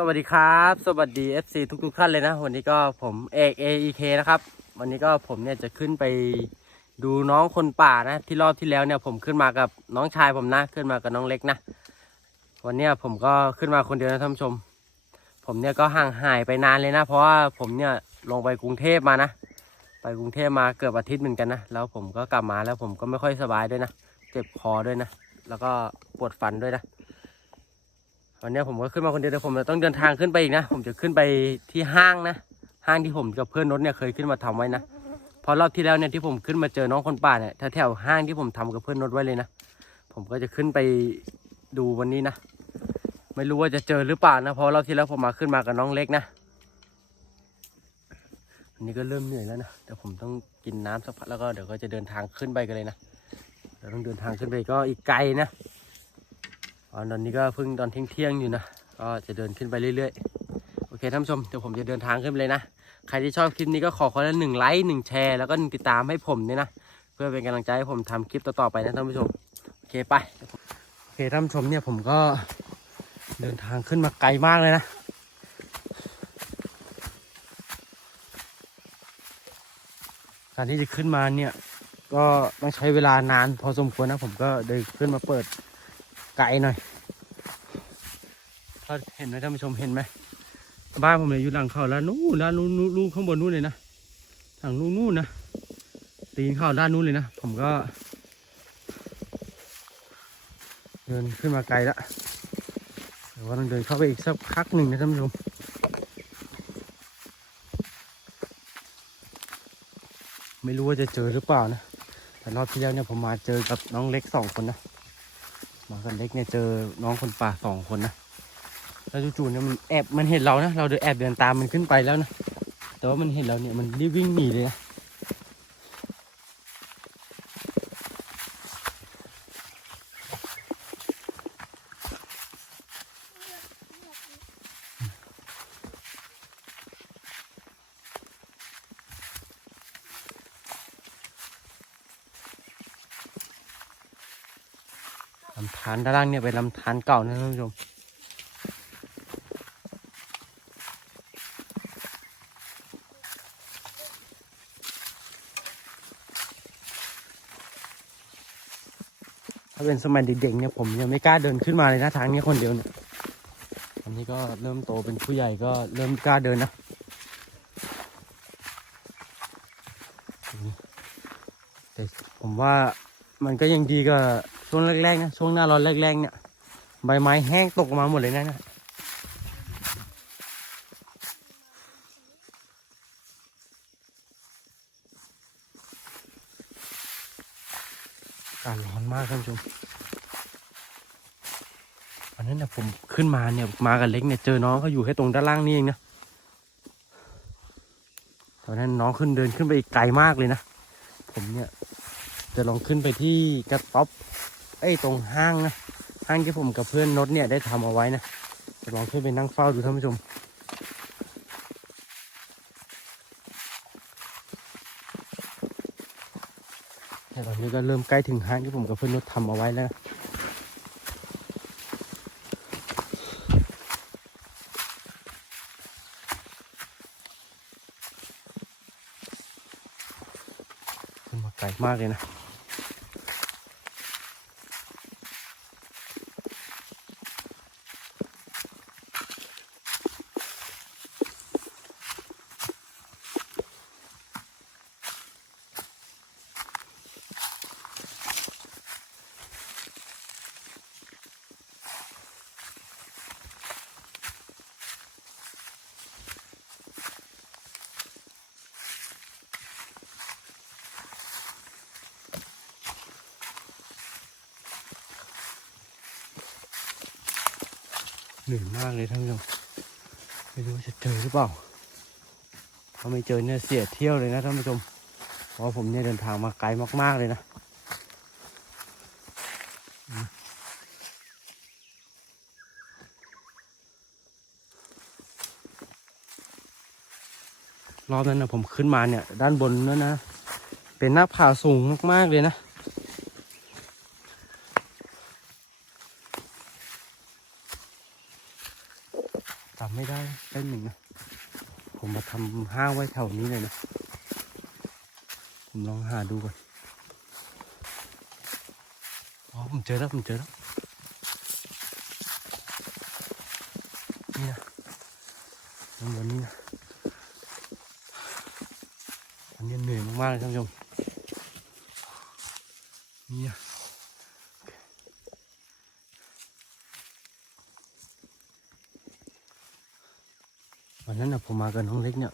สวัสดีครับ สวัสดี FC ทุกทุกๆท่านเลยนะ วันนี้ก็ผมเอก AEK นะครับ วันนี้ก็ผมเนี่ยจะขึ้นไปดูน้องคนป่านะ ที่รอบที่แล้วเนี่ยผมขึ้นมากับน้องชายผมนะ ขึ้นมากับน้องเล็กนะ วันเนี้ยผมก็ขึ้นมาคนเดียวนะท่านผู้ชม ผมเนี่ยก็ห่างหายไปนานเลยนะ เพราะว่าผมเนี่ยลงไปกรุงเทพมานะ ไปกรุงเทพมาเกือบอาทิตย์เหมือนกันนะ แล้วผมก็กลับมาแล้วผมก็ไม่ค่อยสบายด้วยนะ เจ็บคอด้วยนะ แล้วก็ปวดฟันด้วยนะ วันนี้ผมก็ขึ้นมาคนเดียวแต่ผมจะต้องเดินทางขึ้นไปอีกนะ ผมจะขึ้นไปที่ห้างนะ ห้างที่ผมกับเพื่อนรถเนี่ยเคยขึ้นมาทำไว้นะพอรอบที่แล้วเนี่ยที่ผมขึ้นมาเจอน้องคนป่าเนี่ยแถวๆห้างที่ผมทำกับเพื่อนรถไว้เลยนะ ผมก็จะขึ้นไปดูวันนี้นะ ไม่รู้ว่าจะเจอหรือเปล่านะพราะรอบที่แล้วผมมาขึ้นมากับน้องเล็กนะอันนี้ก็เริ่มเหนื่อยแล้วนะเดี๋ยวผมต้องกินน้ำสักพักแล้วก็เดี๋ยวก็จะเดินทางขึ้นไปกันเลยนะเดี๋ยวต้องเดินทางขึ้นไปก็อีกไกลนะ ตอนนี้ก็เพิ่งตอนเที่ยงๆอยู่นะ ก็จะเดินขึ้นไปเรื่อยๆ โอเคท่านผู้ชม เดี๋ยวผมจะเดินทางขึ้นเลยนะ ใครที่ชอบคลิปนี้ก็ขอคนละหนึ่งไลค์หนึ่งแชร์แล้วก็ติดตามให้ผมเนี่ยนะ เพื่อเป็นกำลังใจให้ผมทำคลิปต่อๆไปนะท่านผู้ชม โอเคไป โอเคท่านผู้ชมเนี่ยผมก็เดินทางขึ้นมาไกลมากเลยนะการที่จะขึ้นมาเนี่ยก็ต้องใช้เวลานานพอสมควรนะผมก็เดินขึ้นมาเปิดไกลหน่อย เห็นไหมท่านผู้ชมเห็นไหมบ้านผมเนี่ยอยู่หลังเขาแล้วนู่นด้านนู้นนู่นลูกข้างบนนู้นเลยนะทางนู้นนู่นนะตีนเขาด้านนู้นเลยนะผมก็ เดินขึ้นมาไกลแล้วแต่ว่าต้องเดินเข้าไปอีกสักพักหนึ่งนะท่านผู้ชมไม่รู้ว่าจะเจอหรือเปล่านะแต่รอบที่แล้วเนี่ยผมมาเจอกับน้องเล็กสองคนนะมากันเล็กเนี่ยเจอน้องคนป่าสองคนนะ แล้วจู่ๆเนี่ยมันแอบมันเห็นเรานะ เราเดินแอบเดินตามมันขึ้นไปแล้วนะ แต่ว่ามันเห็นเราเนี่ยมันรีบวิ่งหนีเลยนะลำธารด้านล่างเนี่ยเป็นลำธารเก่านะท่านผู้ชม ถ้าเป็นสมัยเด็กๆเนี่ยผมยังไม่กล้าเดินขึ้นมาเลยนะทางนี้คนเดียวเนี่ยอันนี้ก็เริ่มโตเป็นผู้ใหญ่ก็เริ่มกล้าเดินนะแต่ผมว่ามันก็ยังดีกับช่วงแรกๆนะช่วงหน้าร้อนแรกๆเนี่ยใบไม้แห้งตกมาหมดเลยนะนะอากาศร้อนมาก ท่านผู้ชมวันนั้นเนี่ยผมขึ้นมาเนี่ยมากับเล็กเนี่ยเจอน้องเขาอยู่แค่ตรงด้านล่างนี่เองนะตอนนั้นน้องขึ้นเดินขึ้นไปอีกไกลมากเลยนะผมเนี่ยจะลองขึ้นไปที่กระต๊อบไอ้ตรงห้างนะห้างที่ผมกับเพื่อนนดเนี่ยได้ทำเอาไว้นะจะลองขึ้นไปนั่งเฝ้าดูท่านผู้ชม แต่ตอ นี่ก็เริ่มใกล้ถึงห้างที่ผมกับเพื่อนนดทำเอาไว้แล้วมาไกลมากเลยนะ เหนื่อยมากเลยท่านผู้ชมไม่รู้จะเจอหรือเปล่า ถ้าไม่เจอเนี่ยเสียเที่ยวเลยนะท่านผู้ชม เพราะผมเนี่ยเดินทางมาไกลมาก ๆเลยนะรอบนั้นนะผมขึ้นมาเนี่ย ด้านบนนั่นนะ เป็นหน้าผาสูงมาก ๆ เลยนะ ตาำ เส้นหนึ่งนะผมมาทำห้างไว้แถวนี้เลยนะ ผมลองหาดูก่อนอ๋อผมเจอแล้วผมเจอแล้วนี่นะมันเหมือนนี่นะอันนี้เหนื่อยมากๆเลยท่านผู้ชมนี่นะวันนั้นนะ ผมมากับน้องเล็กเนี่ย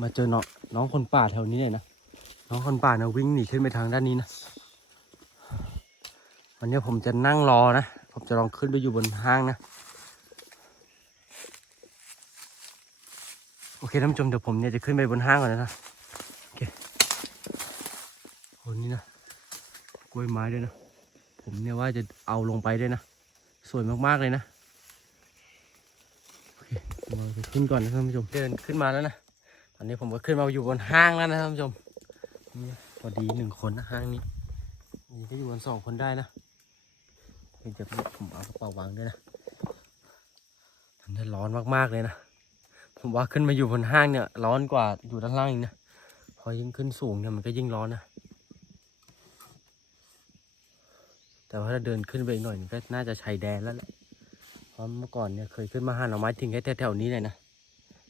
มาเจอน้องน้องคนป่าแถวนี้เลยนะ น้องคนป่าเนี่ยวิ่งหนีขึ้นไปทางด้านนี้นะ วันนี้ผมจะนั่งรอนะ ผมจะลองขึ้นไปอยู่บนห้างนะ โอเคท่านผู้ชมเดี๋ยวผมเนี่ยจะขึ้นไปบนห้างก่อนนะโอเคโหนี่นะ กล้วยไม้ด้วยนะ ผมเนี่ยว่าจะเอาลงไปด้วยนะ สวยมากๆเลยนะ อเคเราขึ้นก่อนนะท่านผู้ชม เดินขึ้นมาแล้วนะ ตอนนี้ผมก็ขึ้นมาอยู่บนห้างแล้วนะท่านผู้ชมนี่พอดีหนึ่งคนนะห้างนี้นี่ก็อยู่กันสองคนได้นะเดี๋ยวผมเอากระเป๋าวางด้วยนะทำได้ร้อนมากๆเลยนะ ผมว่าขึ้นมาอยู่บนห้างเนี่ย ร้อนกว่าอยู่ด้านล่างอีกนะ พอยิ่งขึ้นสูงเนี่ยมันก็ยิ่งร้อนนะ แต่ว่าถ้าเดินขึ้นไปอีกหน่อยก็น่าจะชายแดนแล้วแหละ ราะเมื่อก่อนเนี่ยเคยขึ้นมาหาหน่อไม้ถึงแค่แถวๆนี้เลยนะ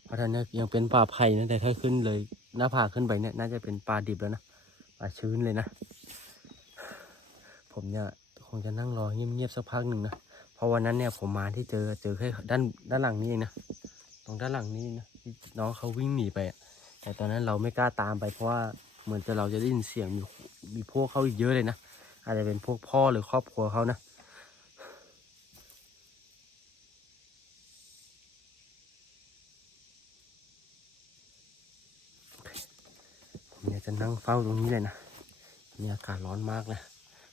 เพราะท่านนี่ยยังเป็นป่าไผ่นะแต่ถ้าขึ้นเลยหน้าผาขึ้นไปเนี่ยน่าจะเป็นป่าดิบแล้วนะป่าชื้นเลยนะ ผมเนี่ยคงจะนั่งรอเงียบๆสักพักหนึ่งนะเพราะวันนั้นเนี่ยผมมาที่เจอเจอแค่ด้านด้านหลังนี้เองนะตรงด้านหลังนี้นะที่น้องเขาวิ่งหนีไป แต่ตอนนั้นเราไม่กล้าตามไปเพราะว่าเหมือนจะเราจะได้ยินเสียงมีมีพวกเขาอีกเยอะเลยนะอาจจะเป็นพวกพ่อหรือครอบครัวเขานะ ผมเนี่ย จะนั่งเฝ้าตรงนี้เลยนะเนี่อากาศร้อนมากนะ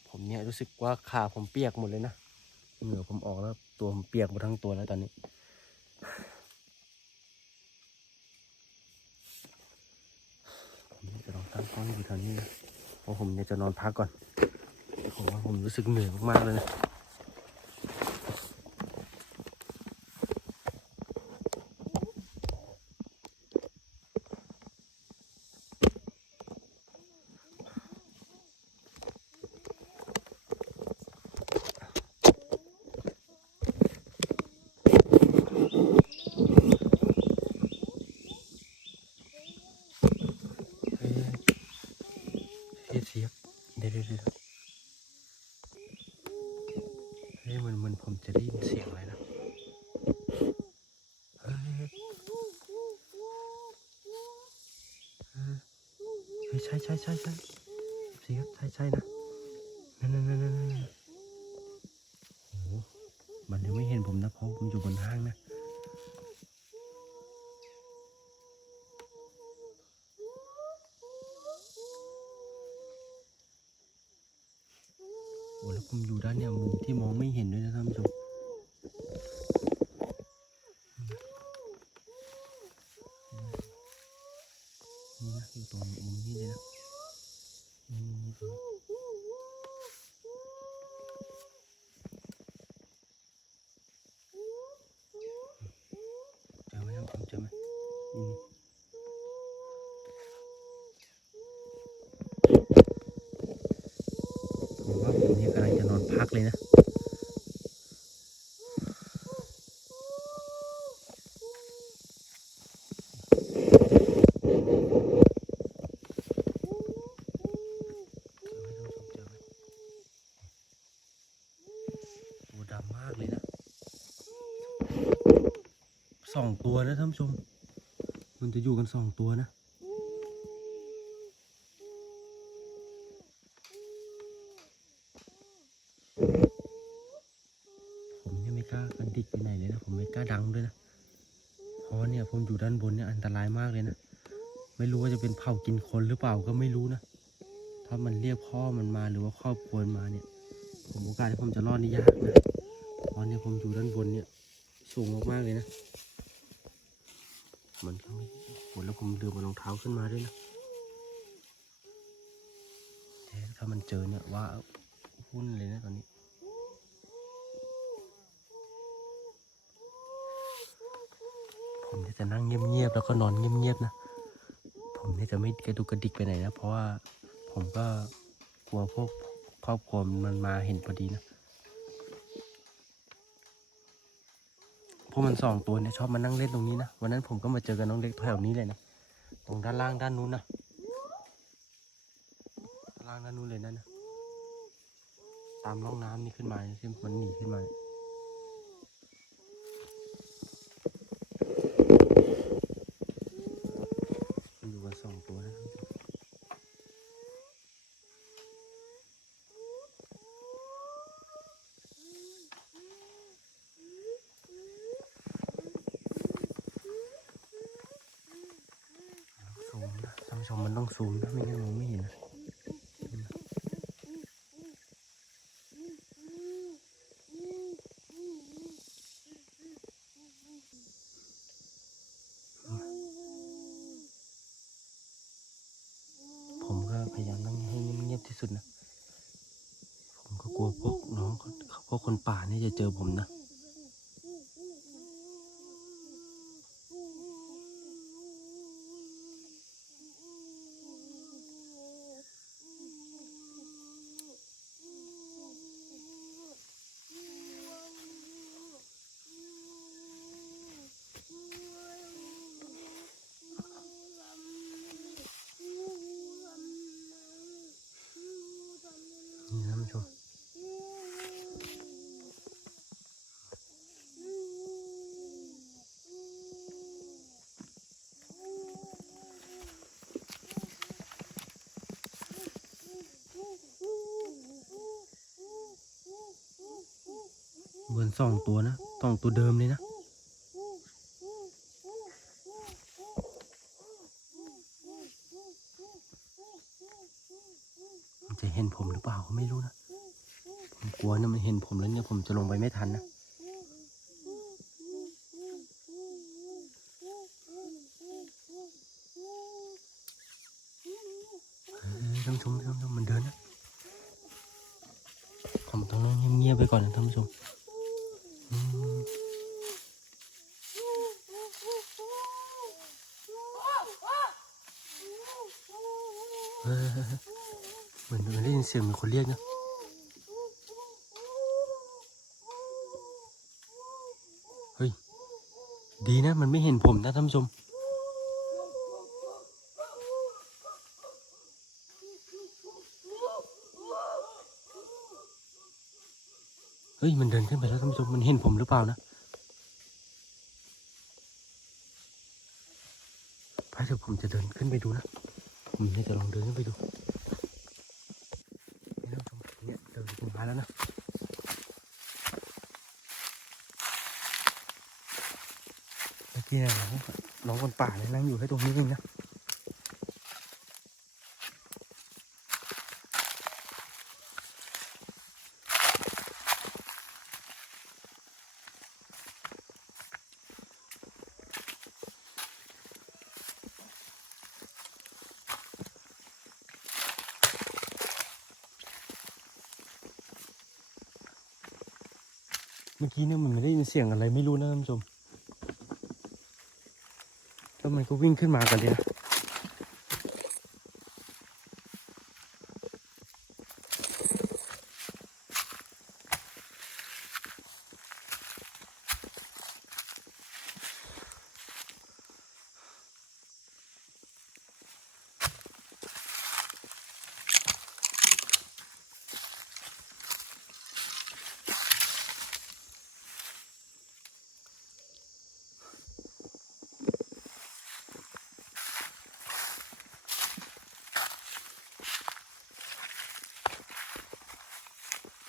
ผมเนี่ยรู้สึกว่าขาผมเปียกหมดเลยนะเหงื่อผมออกแล้วตัวผมเปียกหมดทั้งตัวแล้วตอนนี้ ผมจะลองตั้งกล้องอยู่แถวนี้นะเพราะผมเนี่ยจะนอนพักก่อนผมว่าผมรู้สึกเหนื่อยมากๆเลยนะ เฮ้ยเสียบเดี๋ยวเดี๋ยวเดี๋ยวเฮ้ยเหมันเหมันผมจะได้ยินเสียงอะไรนะเฮ้ยเฮ้ยเฮ้ยใช่ใช่ใช่ใช่เสียบใช่ใช่นะนั่นนั่นนั่นนั่นนั่นโอ้โหมันยังไม่เห็นผมนะเพราะผมอยู่บนห้างนะ โอ้แล้วผมอยู่ด้านเนี่ยมุมที่มองไม่เห็นด้วยนะท่านผู้ชมนี่นะ อยู่ตรงมุมนี้เลยนะนี่นี่นี่ตรงนี้เจอไหมครับจอไหมนี่ผมว่าผมนี่กำลังจะนอนพักเลยนะ เจอไหมท่านผู้ชมเจอไหมโอ้ดำ มากเลยนะสองตัวนะท่านผู้ชม มันจะอยู่กันสองตัวนะผมเนี่ยไม่กล้ากระดิกไปไหนเลยนะผมไม่กล้าดังด้วยนะเพราะเนี่ยผมอยู่ด้านบนเนี่ยอันตรายมากเลยนะไม่รู้ว่าจะเป็นเผ่ากินคนหรือเปล่าก็ไม่รู้นะถ้ามันเรียกพ่อมันมาหรือว่าครอบครัวมันมาเนี่ยผมโอกาสที่ผมจะรอดนี่ยากนะ เพราะเนี่ยผมอยู่ด้านบนเนี่ยสูงมากๆเลยนะ มันก็ไม่โหแล้วผมลืมเอารองเท้าขึ้นมาด้วยนะเอ๊ะถ้ามันเจอเนี่ยว่าหุ้นเลยนะตอนนี้ผมจะนั่งเงียบๆแล้วก็นอนเงียบๆนะ ผมเนี่ยจะไม่กระดุกกระดิกไปไหนนะ เพราะว่าผมก็กลัวพวกครอบครัวมันมาเห็นพอดีนะ วกมันสองตัวเนี่ยชอบมานั่งเล่นตรงนี้นะวันนั้นผมก็มาเจอกับน้องเล็กแถวนี้เลยนะตรงด้านล่างด้านนู้นนะด้านล่างด้านนู้นเลยนั่นนะตามร่องน้ำนี่ขึ้นมาที่มันหนีขึ้นมา มันอยู่กันสองตัวนะ ซูมนะท่านผู้ช มันต้องซูมนะไม่งั้นมองไม่เห็นผมก็พยายามนั่งให้เงียบๆที่สุดนะ ผมก็กลัวพวกน้องเขาพวกคนป่านี่จะเจอผมนะ นี่นะท่านผู้ชม เหมือน สองตัวนะสองตัวเดิมเลยนะ มันจะเห็นผมหรือเปล่าไม่รู้นะ ผมกลัวนะมันเห็นผมแล้วเนี่ยผมจะลงไปไม่ทันนะท่านผู้ชมท่านผู้ชมมันเดินนะผมต้องเงียบๆไปก่อนนะท่านผู้ชม เหมือนเหมือนได้ยินเสียงมีคนเรียกนะเฮ้ย ดีนะ มันไม่เห็นผมนะท่านผู้ชม เฮ้ย มันเดินขึ้นไปแล้วท่านผู้ชม มันเห็นผมหรือเปล่านะ ไปเดี๋ยวผมจะเดินขึ้นไปดูนะ ผมจะลองเดินขึ้นไปดูนี่ท่านผู้ชมเนี่ยเดินขึ้นมาแล้วนะเมื่อกี้นี่ยน้องน้องคนป่าเนี่ยนั่งอยู่แค่ตรงนี้เองนะ เมื่อกี้ เสียงอะไรไม่รู้นะท่านผู้ชม แล้วมันก็วิ่งขึ้นมากันเลย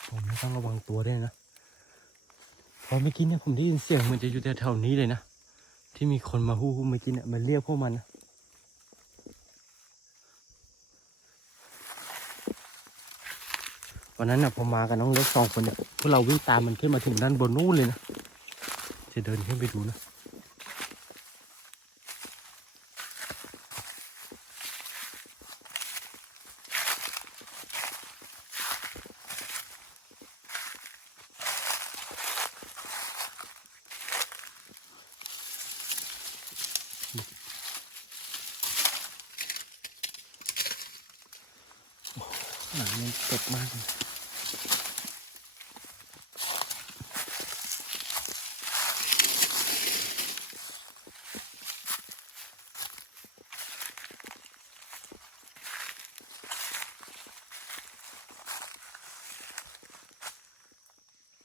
ผมไม่ต้องระวังตัวด้วยนะพราะเมื่อกี้เนี่ยผมได้ยินเสียงมันจะอยู่แถวๆนี้เลยนะที่มีคนมาฮู้ฮู้เมื่อกี้เนี่ยมาเรียกพวกมันนะวันนั้นน่ะผมมากับน้องเล็กสองคนเนี่ยพวกเราวิ่งตามมันขึ้นมาถึงด้านบนนู้นเลยนะจะเดินขึ้นไปดูนะ หนังมันสดมากเลย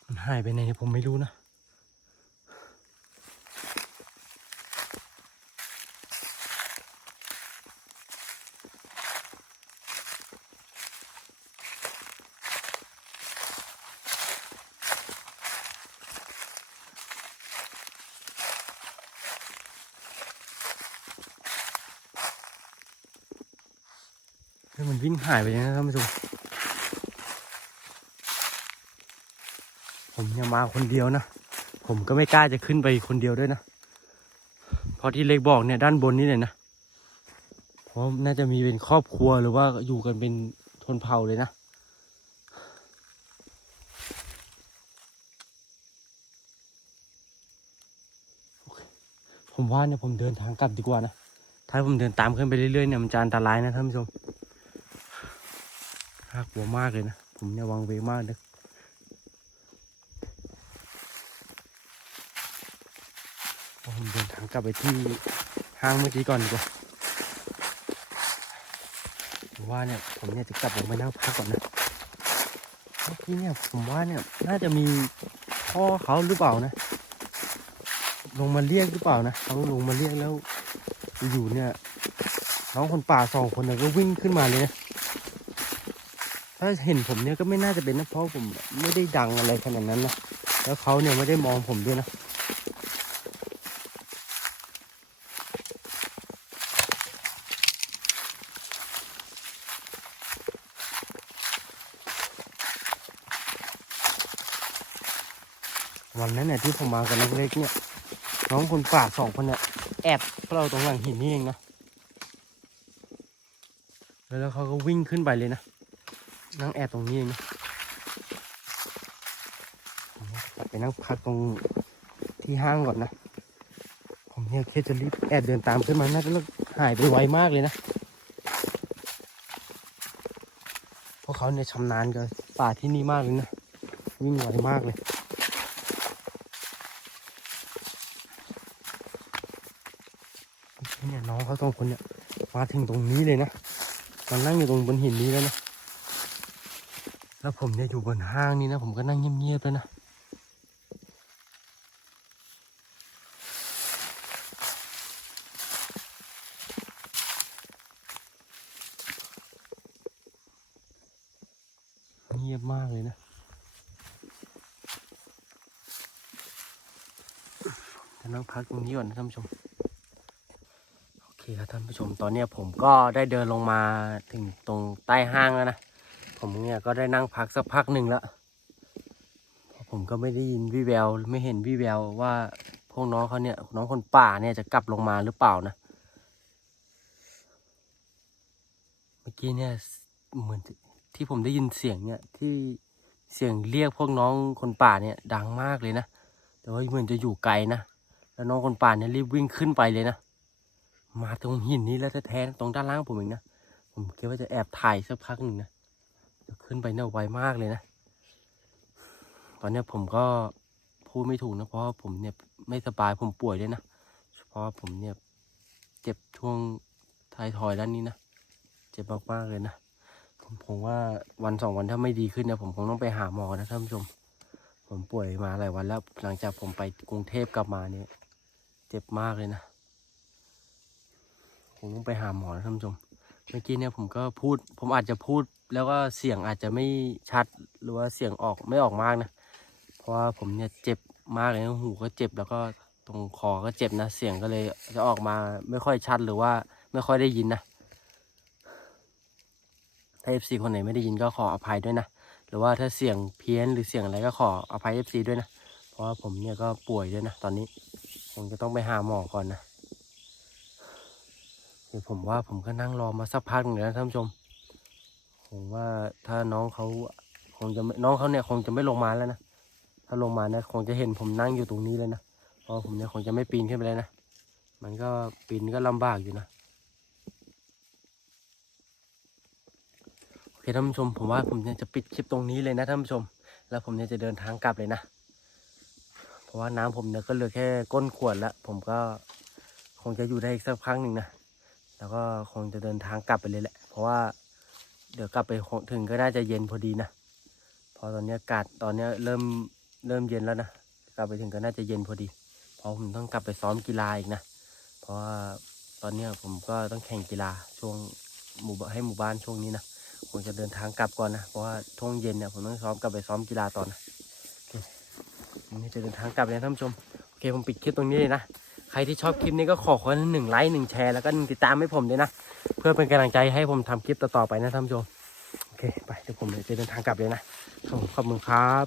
มันหายไปไหนเนี่ยผมไม่รู้นะ เฮ้ยมันวิ่งหายไปยังไงท่านผู้ชมผมยังมาคนเดียวนะ ผมก็ไม่กล้าจะขึ้นไปคนเดียวด้วยนะ เพราะที่เล็กบอกเนี่ยด้านบนนี่เลยนะ เพราะน่าจะมีเป็นครอบครัวหรือว่าอยู่กันเป็นชนเผ่าเลยนะผมว่าเนี่ยผมเดินทางกลับดีกว่านะ ถ้าผมเดินตามขึ้นไปเรื่อยๆเนี่ยมันจะอันตรายนะท่านผู้ชม น่ากลัวมากเลยนะ ผมเนี่ยวางเวงมากเลยเอาผมเดินทางกลับไปที่ห้างเมื่อกี้ก่อนดีกว่าผมว่าเนี่ยผมเนี่ยจะกลับลงไปนั่งพักก่อนนะเมื่อกี้เนี่ยผมว่าเนี่ยน่าจะมีพ่อเขาหรือเปล่านะ ลงมาเรียกหรือเปล่านะเขาลงมาเรียกแล้วอยู่เนี่ยน้องคนป่าสองคนเนี่ยก็วิ่งขึ้นมาเลยนะ ถ้าเห็นผมเนี่ยก็ไม่น่าจะเป็นนะเพราะผมไม่ได้ดังอะไรขนาดนั้นนะแล้วเขาเนี่ยไม่ได้มองผมด้วยนะวันนั้นเนี่ยที่ผมมากับน้องเล็กเนี่ยน้องคนป่าสองคนเนี่ยแอบเราตรงหลังหินนี่เองนะแล้วเขาก็วิ่งขึ้นไปเลยนะ นั่งแอบตรงนี้เองนะผมไปนั่งพักตรงที่ห้างก่อนนะ ผมเนี่ยแค่จะรีบแอบเดินตามขึ้นมา น่าจะหายไปไวมากเลยนะ เพราะเขาเนี่ยชำนาญกับป่าที่นี่มากเลยนะ วิ่งไวมากเลยเนี่ยน้องเขาสองคนเนี่ยมาถึงตรงนี้เลยนะมันนั่งอยู่ตรงบนหินนี้แล้วนะ แล้วผมเนี่ยอยู่บนห้างนี่นะ ผมก็นั่งเงียบๆแล้วนะเงียบมากเลยนะจะนั่งพักตรงนี้ก่อนนะท่านผู้ชม โอเคครับท่านผู้ชม ตอนนี้ผมก็ได้เดินลงมาถึงตรงใต้ห้างแล้วนะ ผมเนี่ยก็ได้นั่งพักสักพักหนึ่งแล้วเพราะผมก็ไม่ได้ยินวี่แววไม่เห็นวี่แววว่าพวกน้องเขาเนี่ยน้องคนป่าเนี่ยจะกลับลงมาหรือเปล่านะ เมื่อกี้เนี่ยเหมือนที่ผมได้ยินเสียงเนี่ยที่เสียงเรียกพวกน้องคนป่าเนี่ยดังมากเลยนะแต่ว่าเหมือนจะอยู่ไกลนะแล้วน้องคนป่าเนี่ยรีบวิ่งขึ้นไปเลยนะมาตรงหินนี้แล้วแท้ๆตรงด้านล่างผมเองนะผมคิดว่าจะแอบถ่ายสักพักหนึ่งนะ ขึ้นไปเนี่ยไวมากเลยนะ ตอนเนี้ยผมก็พูดไม่ถูกนะเพราะผมเนี่ยไม่สบายผมป่วยด้วยนะ เพราะผมเนี่ยเจ็บช่วงท้ายทอยด้านนี้นะ เจ็บมากๆเลยนะ ผมผมว่าวันสองวันถ้าไม่ดีขึ้นเนี่ยผมคงต้องไปหาหมอนะท่านผู้ชม ผมป่วยมาหลายวันแล้ว หลังจากผมไปกรุงเทพกลับมาเนี่ย เจ็บมากเลยนะ ผมต้องไปหาหมอนะท่านผู้ชม เมื่อกี้เนี่ยผมก็พูด ผมอาจจะพูดแล้วก็เสียงอาจจะไม่ชัดหรือว่าเสียงออกไม่ออกมากนะ เพราะว่าผมเนี่ยเจ็บมากเลยนะหูก็เจ็บแล้วก็ตรงคอก็เจ็บนะ เสียงก็เลยจะออกมาไม่ค่อยชัดหรือว่าไม่ค่อยได้ยินนะ ถ้า FC คนไหนไม่ได้ยินก็ขออภัยด้วยนะ หรือว่าถ้าเสียงเพี้ยนหรือเสียงอะไรก็ขออภัย FC ด้วยนะ เพราะว่าผมเนี่ยก็ป่วยด้วยนะ ตอนนี้ผมจะต้องไปหาหมอก่อนนะี๋ยวผมว่าผมก็นั่งรอมาสักพักหนึ่งแล้วท่านผู้ชม ผมว่าถ้าน้องเขาคงจะน้องเขาเนี่ยคงจะไม่ลงมาแล้วนะถ้าลงมาเนี่ยคงจะเห็นผมนั่งอยู่ตรงนี้เลยนะเพราะผมเนี่ยคงจะไม่ปีนขึ้นไปเลยนะมันก็ปีนก็ลำบากอยู่นะโอเคท่านผู้ชม ผมว่าผมเนี่ยจะปิดคลิปตรงนี้เลยนะท่านผู้ชม แล้วผมเนี่ยจะเดินทางกลับเลยนะเพราะว่าน้ำผมเนี่ยก็เหลือแค่ก้นขวดล้วผมก็คงจะอยู่ได้อีกสักพักหนึ่งนะ แล้วก็คงจะเดินทางกลับไปเลยแหละ เพราะว่าเดี๋ยวกลับไปถึงก็น่าจะเย็นพอดีนะเพราะตอนนี้อากาศตอนนี้เริ่มเริ่มเย็นแล้วนะ กลับไปถึงก็น่าจะเย็นพอดี เพราะผมต้องกลับไปซ้อมกีฬาอีกนะ เพราะว่าตอนนี้ผมก็ต้องแข่งกีฬาช่วงหมู่ให้หมู่บ้านช่วงนี้นะคงจะเดินทางกลับก่อนนะ เพราะว่าช่วงเย็นเนี่ยผมต้องซ้อมกลับไปซ้อมกีฬาต่อนะโอเคนนี้จะเดินทางกลับเลยท่านผู้ชม โอเคผมปิดคลิปตรงนี้เลยนะ ใครที่ชอบคลิปนี้ก็ขอคนหนึ่งไลค์หนึ่งแชร์แล้วก็ติดตามให้ผมด้วยนะ เพื่อเป็นกำลังใจให้ผมทำคลิปต่อๆไปนะท่านผู้ชม โอเค ไปเดี๋ยวผมจะเดินทางกลับเลยนะขอบคุณครับ